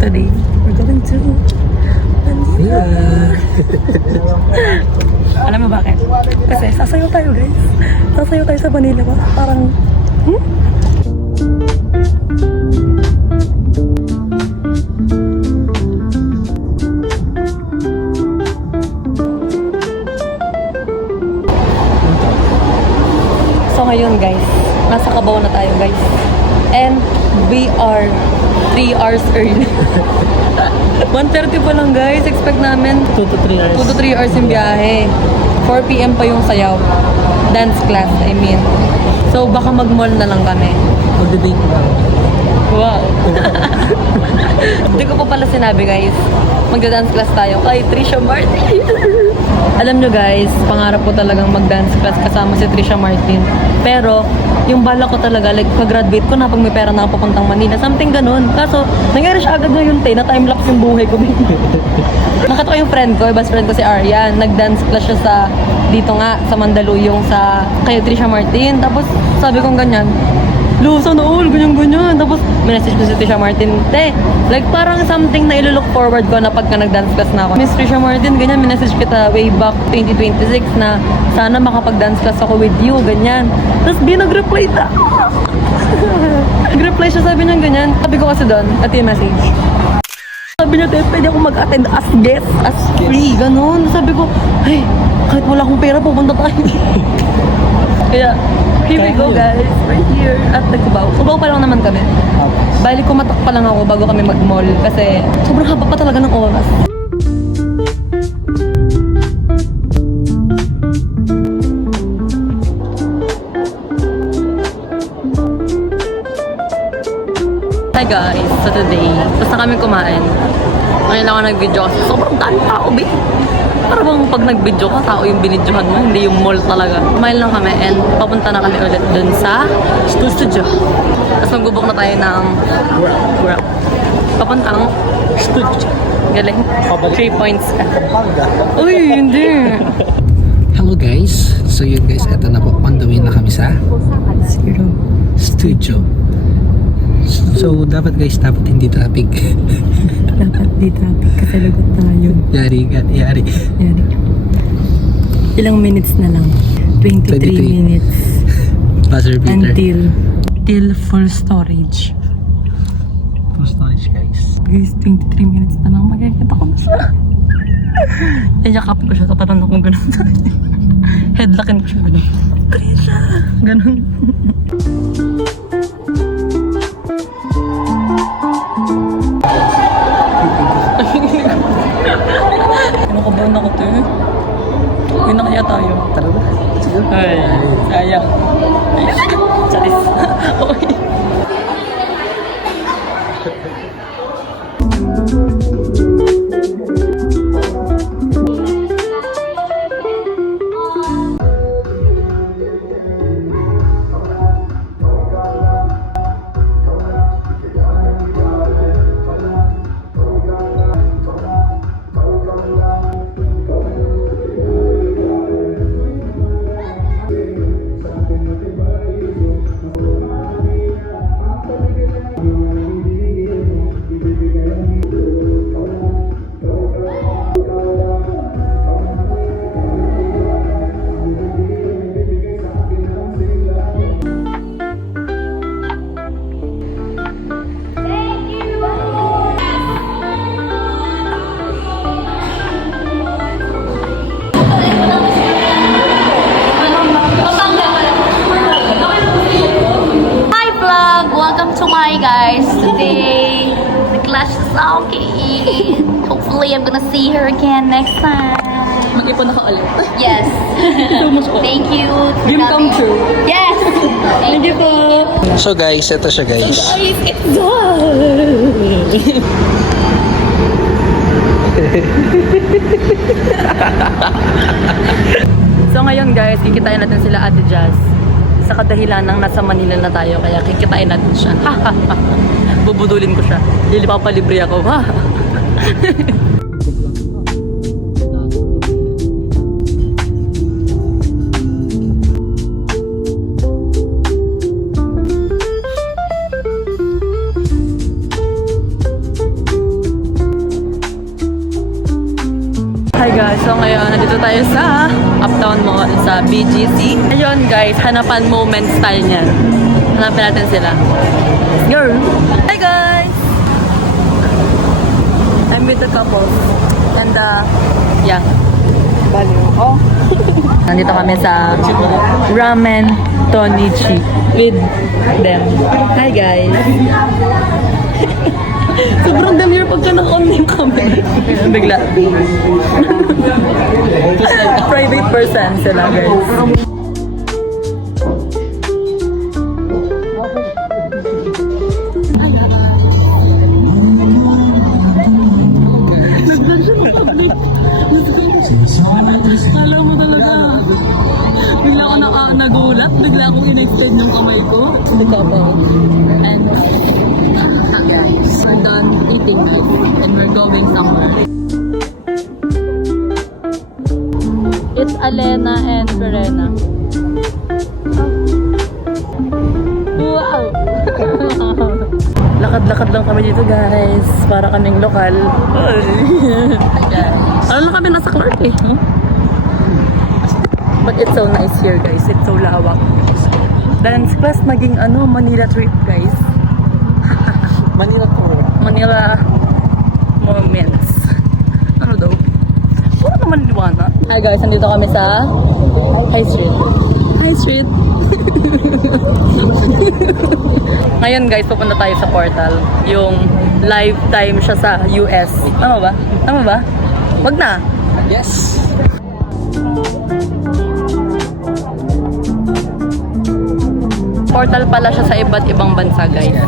today, we're going to Manila. Alam mo bakit? Kasi sasayaw tayo guys. Sasayaw tayo sa Manila ba? Parang, So ngayon guys, nasa Cubao na tayo guys. And we are 3 hours early. 1:30 pa lang guys. Expect namin 2 to 3 hours. 2 to 3 hours yung biyahe. 4 p.m. pa yung sayaw. Dance class, I mean. So baka mag-mall na lang kami. Mag-date lang. Wow. Hindi ko pa pala sinabi guys. Magda-dance class tayo kay Trisha Martin. Alam nyo guys, pangarap ko talagang mag-dance class kasama si Trisha Martin. Pero, yung bala ko talaga, like, pag-graduate ko na, pag may pera na ako papuntang Manila, something ganun. Kaso, nangyari siya agad ngayon, na time-lapse yung buhay ko. Nakatawa yung friend ko, yung best friend ko si Aryan. Nag-dance class siya sa, dito nga, sa Mandaluyong, sa, kay Trisha Martin. Tapos, sabi kong ganyan, Lusa na all, ganyan-ganyan. Tapos, minessage ko si Trisha Martin, te, like parang something na ilo-look forward ko na pagka nag-dance class na ako. Miss Trisha Martin, ganyan, minessage kita way back 2026 na sana makapag-dance class ako with you, ganyan. Tapos, di nag-reply ta. Nag-reply siya, sabi niya ganyan. Sabi ko kasi doon, at yung message. Sabi niya, te, pwede ako mag-attend as guest, as free, ganun. Sabi ko, ay, kahit wala akong pera, pupunta tayo. Kaya, here we go guys, we're here at the Cubao. Cubao pa lang naman kami. Bali kumatak pa lang ako bago kami mag-mall kasi sobrang haba pa talaga ng oras. Hi guys, so today, basta kami kumain. Ngayon lang ako nag-video kasi sobrang dami tao, babe. Para bang pag nag-video ka, tao yung binidyohan mo, hindi yung mall talaga. Kumain lang kami and papunta na kami ulit dun sa studio. Tapos magbubok na tayo ng Grab. Papuntang studio. Galing. 3 points ka. Uy, hindi. Hello guys. So yun guys, eto na po. On the way na kami sa studio. So dapat guys, dapat hindi traffic. Dapat di traffic kasi lagot tayo. Yari. Ilang minutes na lang? 23 minutes. Buzzer beater. Till full storage. Full storage guys. Guys, 23 minutes na lang. Magkakita ko na siya. Iyakap ko siya. Taparan akong ganun. Headlockin ko siya ganun. Trisha! Ganun. Kinakabahan ako to eh. Uy na kaya tayo. Talaga? Sige. Ay, sayang. Charis. Okay. Hi guys, today the class is okay. Hopefully I'm gonna see her again next time. Mag-ipon na ka ulit. Yes. So much fun. Thank you for Dream come coming. true. Yes. Thank you po. So guys, ito siya guys. Guys, it's done! So ngayon guys, kikitain natin sila Ate Jazz. Sa kadahilan ng nasa Manila na tayo, kaya kikitain natin siya. Bubudulin ko siya. Papalibre ako. tayo sa Uptown Mall sa BGC. Ayun guys, hanapan moment style niyan. Hanapin natin sila. Girl! Hi guys! I'm with the couple. And yeah. Oh. Nandito kami sa Ramen Tonichi with them. Hi guys! Sobrang damir pagka naka-on yung camera. Bigla. Private person sila guys. Alam mo talaga. Bigla ako nagulat. Bigla akong in-extend yung kamay ko. And we're done eating guys. And we're going somewhere. It's Alena and Verena. Wow! Lakad-lakad lang kami dito guys. Para kaming lokal. Ano lang kami nasa Clark eh. But it's so nice here guys. It's so lawak. Dance class naging Manila trip guys. Manila tour. Manila moments. Ano daw? Puro naman liwanag. Hi guys, nandito kami sa High Street. High Street. Ngayon guys, pupunta tayo sa Portal. Yung lifetime siya sa US. Tama ba? Tama ba? Wag na. Yes! Portal pala siya sa iba't ibang bansa guys.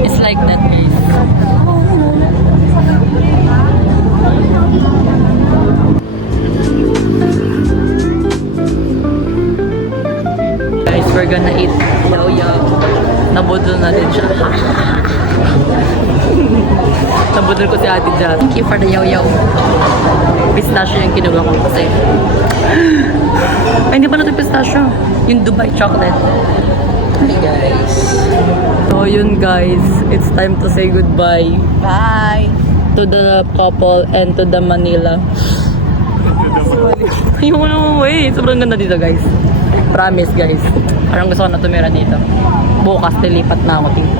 It's like that guys. Guys, we're gonna eat yaw-yaw. Nabudol na din siya. Nabudol ko si Ate Jazz. Thank you for the yaw-yaw. Pistachio yung kinuha ko kasi. Ay, hindi pala ito pistachio. Yung Dubai chocolate. Hey guys! So yun guys, it's time to say goodbye. Bye! To the couple and to the Manila. Ayoko na umuwi. Sobrang ganda dito guys. Promise guys. Parang gusto ko na tumira dito. Bukas, nilipat na ako dito.